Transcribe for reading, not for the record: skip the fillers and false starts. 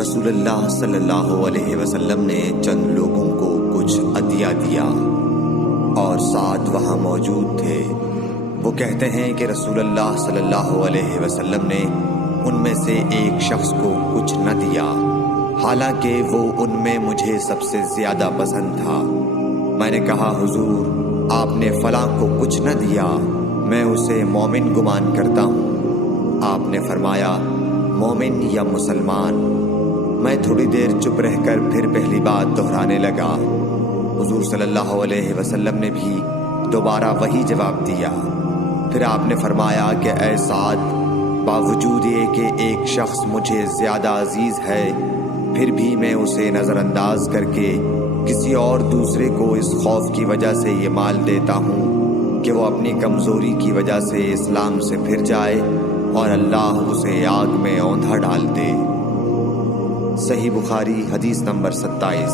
رسول اللہ صلی اللہ علیہ وسلم نے چند لوگوں کو کچھ عطیہ دیا اور سعد وہاں موجود تھے۔ وہ کہتے ہیں کہ رسول اللہ صلی اللہ علیہ وسلم نے ان میں سے ایک شخص کو کچھ نہ دیا، حالانکہ وہ ان میں مجھے سب سے زیادہ پسند تھا۔ میں نے کہا حضور، آپ نے فلاں کو کچھ نہ دیا، میں اسے مومن گمان کرتا ہوں۔ آپ نے فرمایا مومن یا مسلمان؟ میں تھوڑی دیر چپ رہ کر پھر پہلی بات دہرانے لگا۔ حضور صلی اللہ علیہ وسلم نے بھی دوبارہ وہی جواب دیا۔ پھر آپ نے فرمایا کہ اے سعد، باوجود یہ کہ ایک شخص مجھے زیادہ عزیز ہے، پھر بھی میں اسے نظر انداز کر کے کسی اور دوسرے کو اس خوف کی وجہ سے یہ مال دیتا ہوں کہ وہ اپنی کمزوری کی وجہ سے اسلام سے پھر جائے اور اللہ اسے آگ میں اوندھا ڈال دے۔ صحیح بخاری حدیث نمبر 27۔